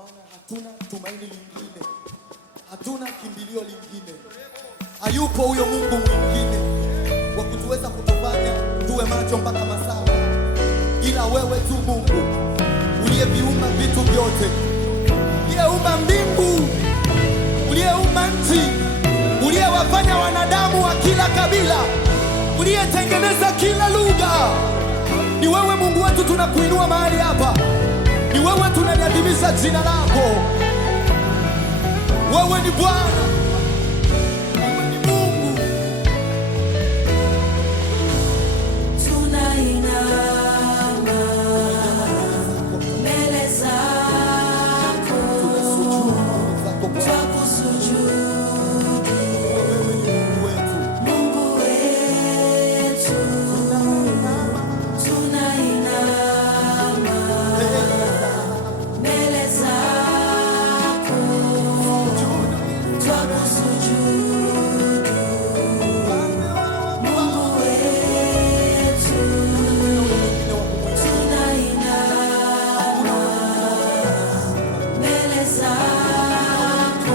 maana hatuna tumaini lingine, hatuna kimbilio lingine. Hayupo huyo Mungu mwingine wa kutuweza kutufanya tuwe macho mpaka masaa, ila wewe tu Mungu uliyeviumba vitu vyote, uliyeumba mbingu, uliyeumba nchi, uliyewafanya wanadamu wa kila kabila, uliyetengeneza kila lugha. Ni wewe Mungu wetu, tunakuinua mahali hapa. Ni wewe tunaliadhimisha jina lako. Wewe ni Bwana, wewe ni Mungu. Tunainama mbele zako, twakusujudu. Wewe ni Mungu wetu, Mungu wetu, tunainama mbele zako, twakusujudu. Mungu wetu, tunainama mbele zako,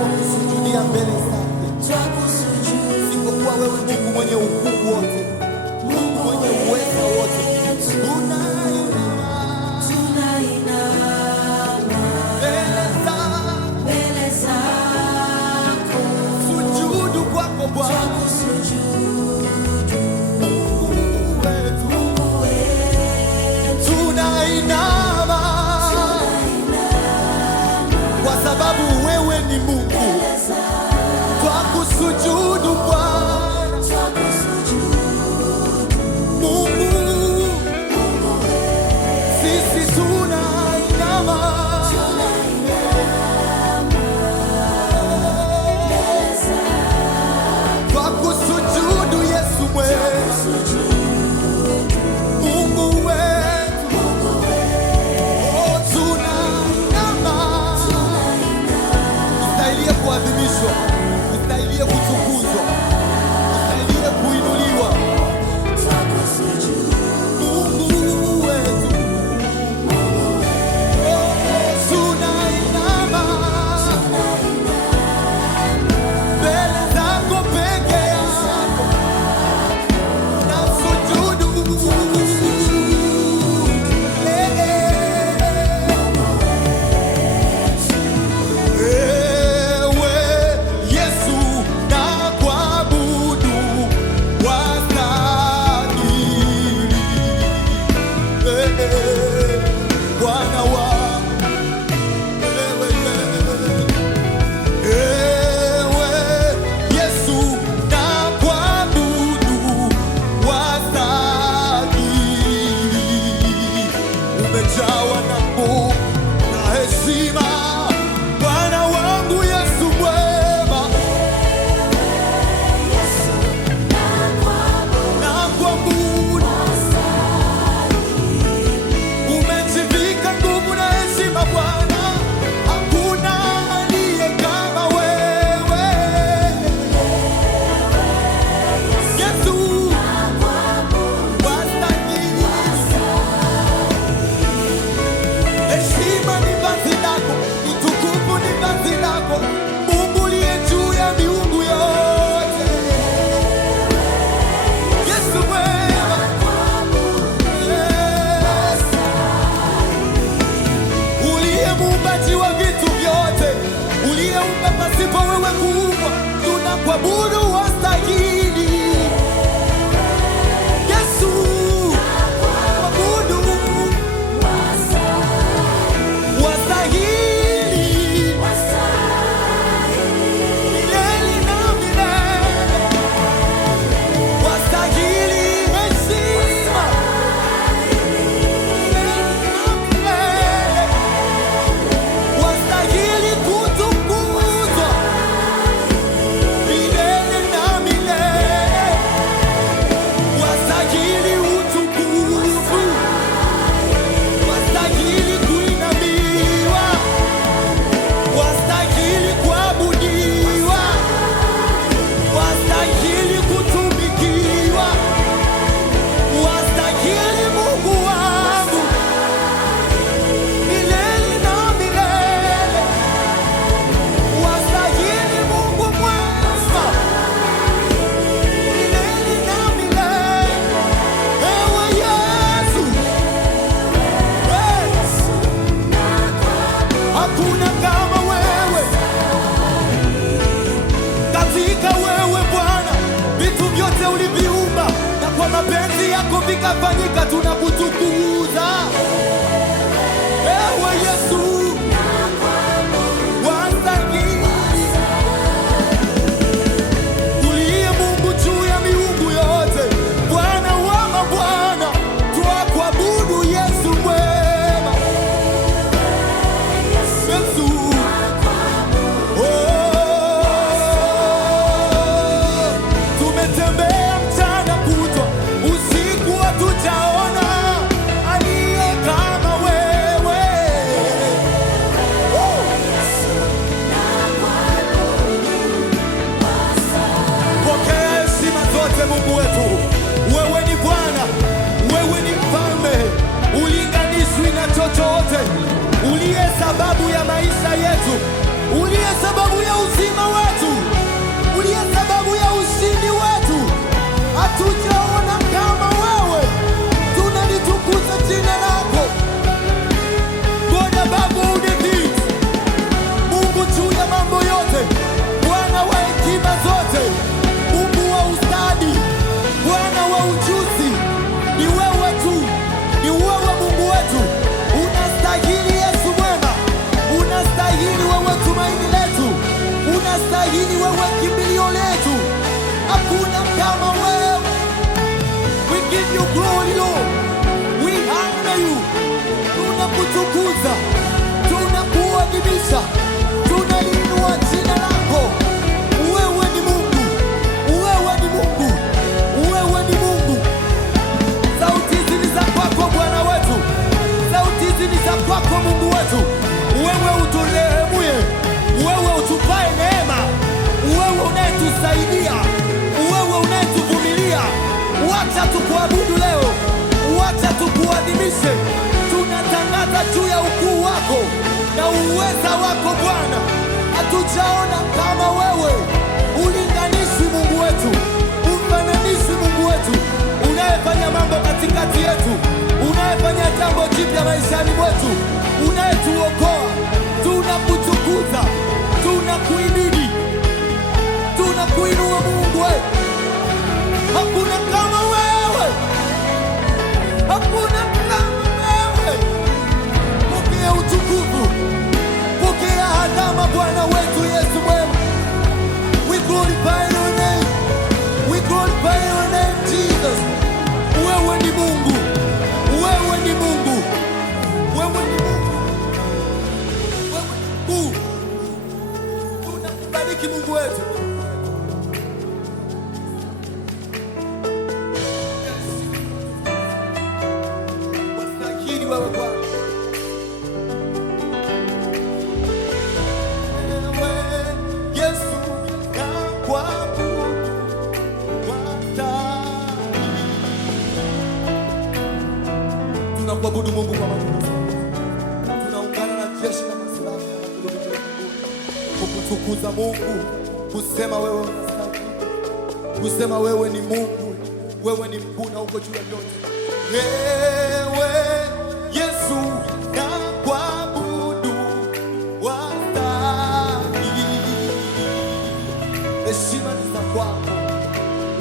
tulia mbele zake. twakusujudu. Sikuwa wewe Mungu mwenye ukuu wote, Mungu mwenye uwezo wote. Tunainama mbele zako, Sujudu kwako Bwana, twakusujudu. Mungu wetu. Mungu wetu, Tunainama kwa sababu wewe ni Mungu. mbele zako, Twakusujudu Bwana, twakusujudu. Mungu. Mungu wetu, Sisi tunainama mbele zako, twakusujudu Yesu mwema, Mungu wetu. Oh, tunainama. Ustahilie kuadhimishwa, ustahilie kutukuzwa, ustahilie kuinuliwa, Mungu wetu. Oh, tunainama mbele zako peke yako na sujudu. Ewe Yesu na kuabudu wastahili. Bwana wangu, ewe Yesu na kuabudu wastahili. Umejawa na nguvu na heshima, Bwana wangu Yesu mwema, na kuabudu. Umejivika nguvu na heshima Bwana, hakuna aliye kama wewe Yesu, wastahili. Heshima ni vazi lako, utukufu ni vazi lako, Mungu uliye juu ya miungu yote. Yesu mwema, yes. Uliye muumbaji wa vitu vyote, uliyeumba pasipo wewe kuumba, tunakuabudu wastahili. Yesu, kuabudu wastahili, milele na milele, wastahili heshima, milele na milele, wastahili kutukuzwa, milele na milele. vikafanyika, tunakutukuza ewe Yesu. Uliye Mungu juu ya miungu yote, Bwana wa mabwana, twakuabudu Yesu mwema. Yesu, tumetembea mchana kutwa, usiku hatujaona aliye kama wewe. Pokea heshima zote Mungu wetu. Wewe ni Bwana, wewe ni mfalme, ulinganishwi na chochote, uliye sababu ya maisha yetu, uliye sababu ya uzima wetu, uliye sababu ya ushindi wetu. Hatujaona kama wewe, tunalitukuza jina lako. God above all the things, Mungu juu ya mambo yote, Bwana wa hekima zote, Mungu wa ustadi, Bwana wa ujuzi, ni wewe tu, ni wewe Mungu wetu. Unastahili Yesu mwema, unastahili wewe tumaini letu, unastahili wewe kimbilio letu. Hakuna kama wewe. We give you glory Lord, we honor you. Tunakutukuza, tunakuadhimisha, tunaliinua jina lako. Wewe ni Mungu, wewe ni Mungu, wewe ni Mungu. Sauti hizi ni za kwako Bwana wetu, sauti hizi ni za kwako Mungu wetu. Wewe uturehemuye, wewe utupae neema, wewe unayetusaidia, wewe unayetuvumilia. Wacha tukuabudu leo, wacha tukuadhimishe. Tunatangaza juu ya ukuu wako na uweza wako Bwana. Hatujaona kama wewe, ulinganishwi Mungu wetu, ufananishwi Mungu wetu, unayefanya mambo katikati yetu, unayefanya jambo jipya maishani mwetu, unayetuokoa. Tunakutukuza, tunakuhimidi, tunakuinua Mungu wetu. Hakuna kama wewe, hakuna kama wewe. Pokea utukufu, pokea adhama Bwana wetu Yesu mwema. We glorify your name, we glorify your name Jesus. Wewe ni Mungu, wewe ni Mungu, wewe ni Mungu, wewe ni Mungu. Tunakubariki Mungu wetu. Wastahili wewe Bwana. Wewe Yesu nakuabudu, wastahili. Tunakuabudu Mungu kwa makosa. Tunaungana na jeshi la masilahi ya majeruhi mbinguni kukutukuza Mungu, kusema wewe unastahili, kusema wewe ni Mungu, wewe ni mkuu na uko juu ya vyote. Wewe Yesu nakuabudu, wastahili. Heshima ni za kwako,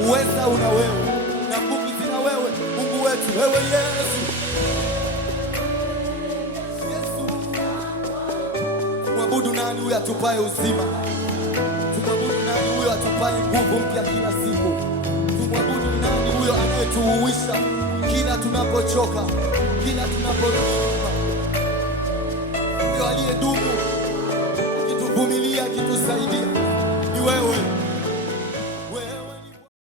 uweza una wewe na nguvu zina wewe Mungu wetu. Wewe Yesu, tumwabudu nani huyo atupaye uzima? Tumwabudu nani huyo atupaye nguvu mpya kila siku? Tumwabudu nani huyo anayetuuisha kila tunapochoka, kila tunaporudi nyuma? Huyo aliyedumu akituvumilia, akitusaidia ni wewe.